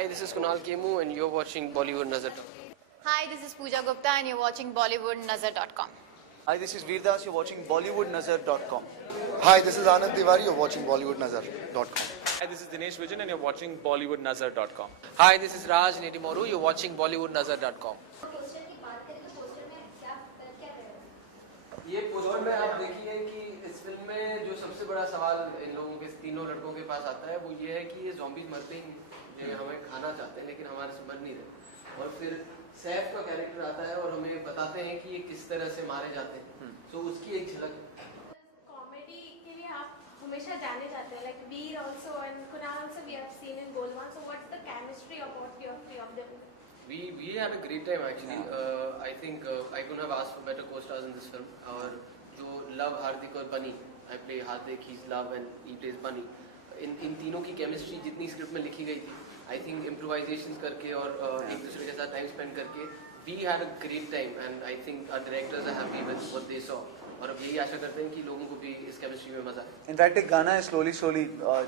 Hi, this is Kunal Kemu and you're watching Bollywood Nazar. Hi, this is Pooja Gupta and you're watching BollywoodNazar.com. Hi, this is Veerdas. You're watching BollywoodNazar.com. Hi, this is Anand Tiwari. You're watching BollywoodNazar.com. Hi, this is Dinesh Vijan and you're watching BollywoodNazar.com. Hi, this is Raj Netimoru. You're watching BollywoodNazar.com. ये poster में आप देखिए कि इस film में जो सबसे बड़ा सवाल इन लोगों के तीनों लड़कों के पास आता है वो ये है कि ये ज़ॉम्बीज मरते ही नहीं, ये हमें खाना चाहते हैं लेकिन हमारे से मर नहीं रहे। और फिर सैफ का कैरेक्टर आता है और हमें बताते हैं कि ये किस तरह से मारे जाते हैं। तो उसकी एक झलक कॉमेडी के लिए आप हमेशा जाने जाते हैं, like Veer also and Kunal also we have seen in Golmaal, so what's the chemistry about your three of them? We had a great time actually. I think I couldn't have asked for better co-stars in this film. और जो love हार्दिक और बनी, I play Hardik, he's love and he plays बनी. इन तीनों की chemistry जितनी script में लिखी गई थी, I think improvisations करके और एक दूसरे के साथ टाइम स्पेंड करके we had a great time and I think our directors are happy with what they saw. और अब यही आशा करते हैं कि लोगों को भी इस केमिस्ट्री में मजा आए। इनफैक्ट एक गाना है स्लोली स्लोली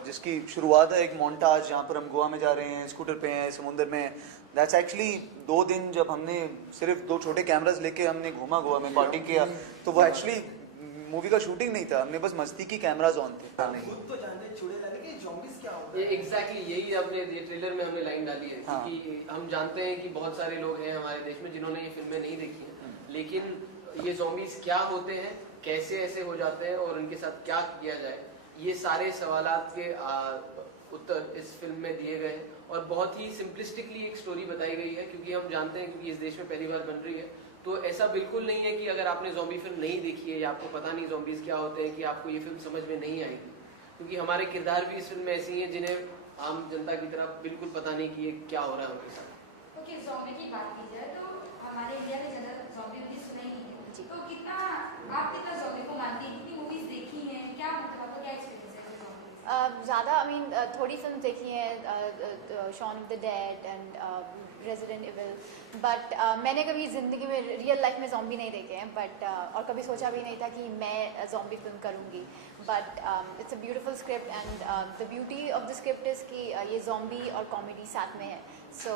जिसकी शुरुआत है एक मोन्टाज जहाँ पर हम गोवा में जा रहे हैं, स्कूटर पे हैं, समुंदर में हैं। दैट्स एक्चुअली 2 दिन जब हमने सिर्फ 2 छोटे कैमरास लेके हमने घूमा गोवा में पार्टी किया, तो वो एक्चुअली मूवी का शूटिंग नहीं था, हमने बस मस्ती की कैमराज ऑन थे। खुद तो जानते छुड़े लगे कि ज़ॉम्बीज क्या होगा। ये एग्जैक्टली यही आपने ये ट्रेलर में हमने लाइन डाली है क्योंकि हम जानते हैं कि बहुत सारे लोग हैं हमारे देश में जिन्होंने ये फिल्में नहीं देखी हैं, लेकिन ये ज़ॉम्बीज क्या होते हैं, कैसे ऐसे हो जाते हैं और उनके साथ क्या किया जाए, ये सारे सवालात के उत्तर इस फिल्म में दिए गए हैं। और बहुत ही सिंपलिस्टिकली एक स्टोरी बताई गई है क्योंकि हम जानते हैं क्योंकि इस देश में पहली बार बन रही है, तो ऐसा बिल्कुल नहीं है कि अगर आपने ज़ॉम्बी फिल्म नहीं देखी है या आपको पता नहीं ज़ॉम्बीज क्या होते हैं कि आपको ये फिल्म समझ में नहीं आएगी, क्योंकि हमारे किरदार भी इस फिल्म में ऐसी हैं जिन्हें आम जनता की तरह बिल्कुल पता नहीं कि ये क्या हो रहा है उनके साथ। ओके, ज़ॉम्बी की बात की जाए तो हमारे इंडिया में ज़्यादा ज़ॉम्बी मूवीज सुनाई नहीं है, तो आप कितना ज़ॉम्बी को मानती हैं, कितनी मूवीज देखी हैं, क्या मतलब आपका क्या एक्सपीरियंस है ज़ॉम्बी? ज़्यादा आई मीन थोड़ी फिल्म देखी हैं, Shaun of the Dead and Resident Evil, but मैंने कभी ज़िंदगी में रियल लाइफ में ज़ॉम्बी नहीं देखे हैं, बट और कभी सोचा भी नहीं था कि मैं ज़ॉम्बी फिल्म करूँगी। But it's a beautiful script and the beauty of the script is कि ये ज़ॉम्बी और कॉमेडी साथ में है, so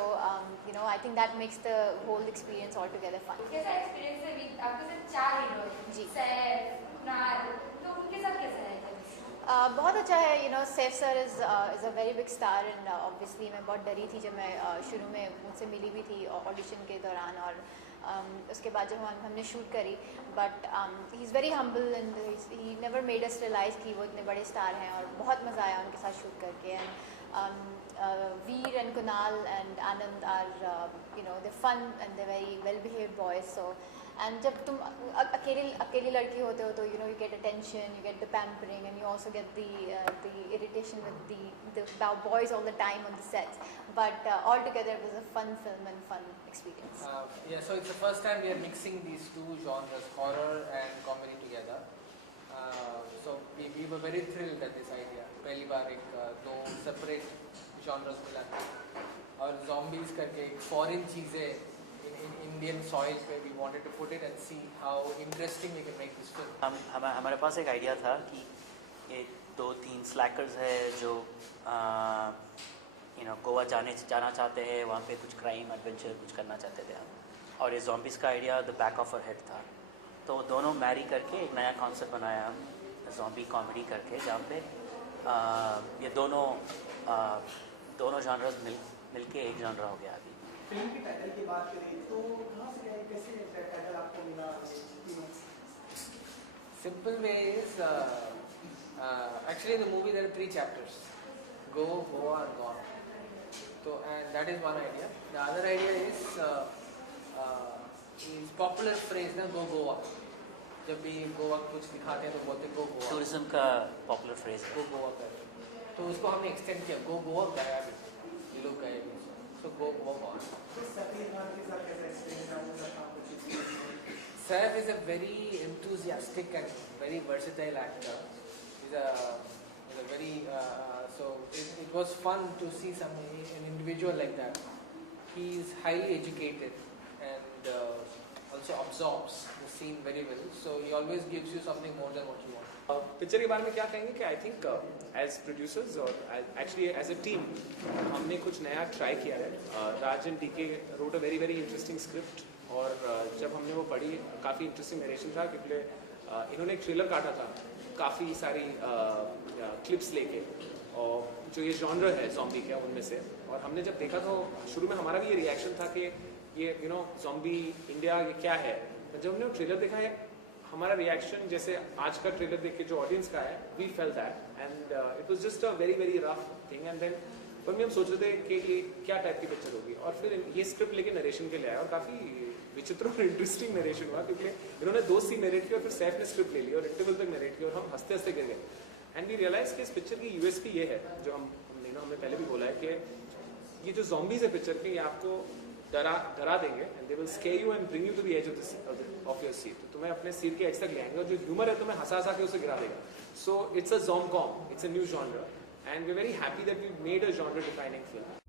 you know I think that makes the whole experience all together fun. कैसा एक्सपीरियंस है? आपके साथ 4 हीरो जी, सैफ, कुणाल, तो उनके साथ कैसा है? बहुत अच्छा है, you know Saif sir is a very big star and obviously मैं बहुत डरी थी जब मैं शुरू में मुझसे मिली भी थी ऑडिशन के दौरान और उसके बाद जब हमने शूट करी, but he is very humble and he never made us realise कि वो इतने बड़े स्टार हैं और बहुत मज़ा आया उनके साथ शूट करके। And Veer and Kunal and Anand are you know they fun and they very well behaved boys, so and जब तुम अकेली लड़की होते हो तो you know you get attention, you get the pampering and you also get the irritation with the boys all the time on the sets, but all together it was a fun film and fun experience. Yeah, so it's the first time we are mixing these two genres, horror and comedy together. So we were very thrilled at this idea. पहली बार एक 2 separate genres मिला और zombies करके एक foreign चीज़ें in Indian soil पे we wanted to put it and see how interesting we can make this film. हमारे पास एक आइडिया था कि ये 2-3 स्लैकर्स है जो यू नो गोवा जाना चाहते हैं, वहाँ पे कुछ क्राइम एडवेंचर कुछ करना चाहते थे हम, और ये ज़ॉम्बीज़ का idea the back of our head था, तो दोनों मैरी करके एक नया कॉन्सेप्ट बनाया हम ज़ॉम्बी कॉमेडी करके, जहाँ पे ये दोनों जॉनर्स मिलके एक जॉनर हो गया अभी। फिल्म की टाइटल की बात करें तो कहाँ से आए, कैसे टाइटल आपको मिला? Simple way is actually in the movie there are 3 chapters: Go, Goa and Gone. So and that is one idea. The other idea is popular phrase ना, Go Goa. जब भी गोवा कुछ दिखाते हैं तो बोलते Go Goa. टूरिज्म का popular phrase है। Go Goa कर, तो उसको हमने एक्सटेंड किया, Go Goa गया भी, ये लोग गए भी, so Go Goa. Saif is a very enthusiastic and very versatile actor. He's a very so it was fun to see an individual like that. He is highly educated and also absorbs the scene very well. So he always gives you something more than what you want. Picture के बारे में क्या कहेंगे कि I think as producers और actually as a team हमने कुछ नया ट्राई किया है. Raj and DK wrote a very very interesting script और जब हमने वो पढ़ी काफ़ी इंटरेस्टिंग नरेशन था क्योंकि इन्होंने एक ट्रेलर काटा था काफ़ी सारी क्लिप्स लेके और जो ये जॉनर है ज़ॉम्बी का उनमें से. और हमने जब देखा तो शुरू में हमारा भी ये रिएक्शन था कि ये ज़ॉम्बी इंडिया ये क्या है. जब हमने वो ट्रेलर देखा है हमारा रिएक्शन जैसे आज का ट्रेलर देख के जो ऑडियंस का है we felt that and it was just a very very rough thing. And then पर हम सोच रहे थे कि ये क्या टाइप की पिक्चर होगी और फिर ये स्क्रिप्ट लेके नरेशन के लिए आया और काफ़ी विचित्र और इंटरेस्टिंग नरेशन हुआ क्योंकि इन्होंने 2 सीन नरेट किया और फिर सैफ ने स्क्रिप्ट ले ली और इंटरवल तक नरेट किया और हम हंसते हंसते गिर गए. एंड वी रियलाइज कि इस पिक्चर की यूएसपी ये है जो हमने पहले भी बोला है कि ये जो zombies है पिक्चर के ये आपको डरा देंगे and they will scare you and bring you to the edge of your seat. तो तुम्हें अपने सीट के एज तक ले आएंगे और जो ह्यूमर है तुम्हें हंसा के उसे गिरा देगा. So it's a zomcom, it's a new genre and we are very happy that we made a genre defining film.